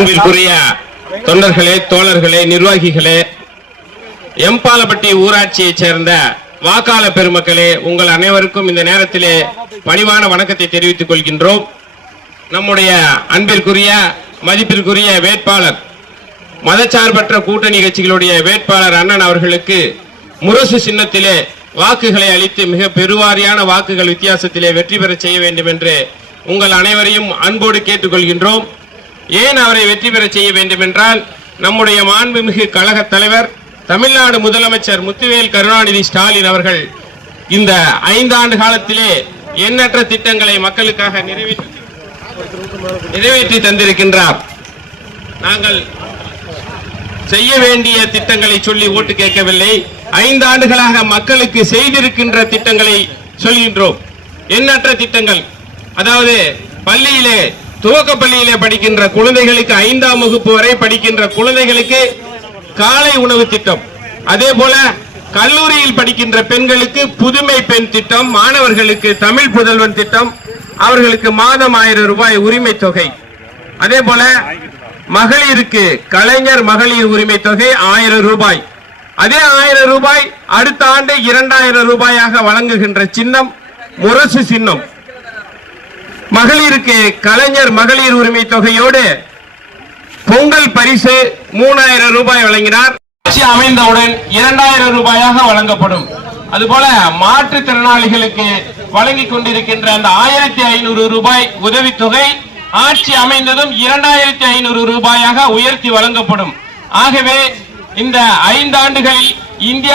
அன்பிற்குரிய தொண்டர்களே, தோழர்களே, நிர்வாகிகளே, எம்பாலப்பட்டி ஊராட்சியைச் சேர்ந்த வாக்காளர் பெருமக்களே, உங்கள் அனைவருக்கும் இந்த நேரத்திலே பணிவான வணக்கத்தை தெரிவித்துக் கொள்கின்றோம். நம்முடைய அன்பிற்குரிய மதிப்பிற்குரிய வேட்பாளர், மதச்சார்பற்ற கூட்டணி கட்சிகளுடைய வேட்பாளர் அண்ணன் அவர்களுக்கு முரசு சின்னத்திலே வாக்குகளை அளித்து மிக பெருவாரியான வாக்குகள் வித்தியாசத்திலே வெற்றி பெற செய்ய வேண்டும் என்று உங்கள் அனைவரையும் அன்போடு கேட்டுக்கொள்கின்றோம். ஏன் அவரை வெற்றி பெற செய்ய வேண்டும் என்றால், நம்முடைய மாண்புமிகு கழக தலைவர் தமிழ்நாடு முதலமைச்சர் முத்துவேல் கருணாநிதி ஸ்டாலின் அவர்கள் இந்த 5 ஆண்டு காலத்திலே எண்ணற்ற திட்டங்களை மக்களுக்காக நிறைவேற்றி தந்திருக்கின்றார். நாங்கள் செய்ய வேண்டிய திட்டங்களை சொல்லி ஓட்டு கேட்கவில்லை, 5 ஆண்டுகளாக மக்களுக்கு செய்திருக்கின்ற திட்டங்களை சொல்கின்றோம். எண்ணற்ற திட்டங்கள், அதாவது பள்ளியிலே, துவக்க பள்ளியிலே படிக்கின்ற குழந்தைகளுக்கு 5ஆம் வகுப்பு வரை படிக்கின்ற குழந்தைகளுக்கு காலை உணவு திட்டம், அதே போல கல்லூரியில் படிக்கின்ற பெண்களுக்கு புதுமை பெண் திட்டம், மாணவர்களுக்கு தமிழ் புதல்வன் திட்டம், அவர்களுக்கு மாதம் 1000 ரூபாய் உரிமை தொகை, அதே போல மகளிருக்கு கலைஞர் மகளிர் உரிமை தொகை 1000 ரூபாய், அதே 1000 ரூபாய் அடுத்த ஆண்டு 2000 ரூபாயாக வழங்குகின்ற சின்னம் முரசு சின்னம். மகளிருக்கு கலைஞர் மகளிர் உரிமை தொகையோடு பொங்கல் பரிசு 3000 ரூபாய் வழங்கினார். ஆட்சி அமைந்தவுடன் 2000 ரூபாயாக வழங்கப்படும். அதுபோல மாற்றுத்திறனாளிகளுக்கு வழங்கிக் கொண்டிருக்கின்ற அந்த 1500 ரூபாய் உதவித்தொகை ஆட்சி அமைந்ததும் 2500 ரூபாயாக உயர்த்தி வழங்கப்படும். ஆகவே இந்த 5 ஆண்டுகளில் இந்தியா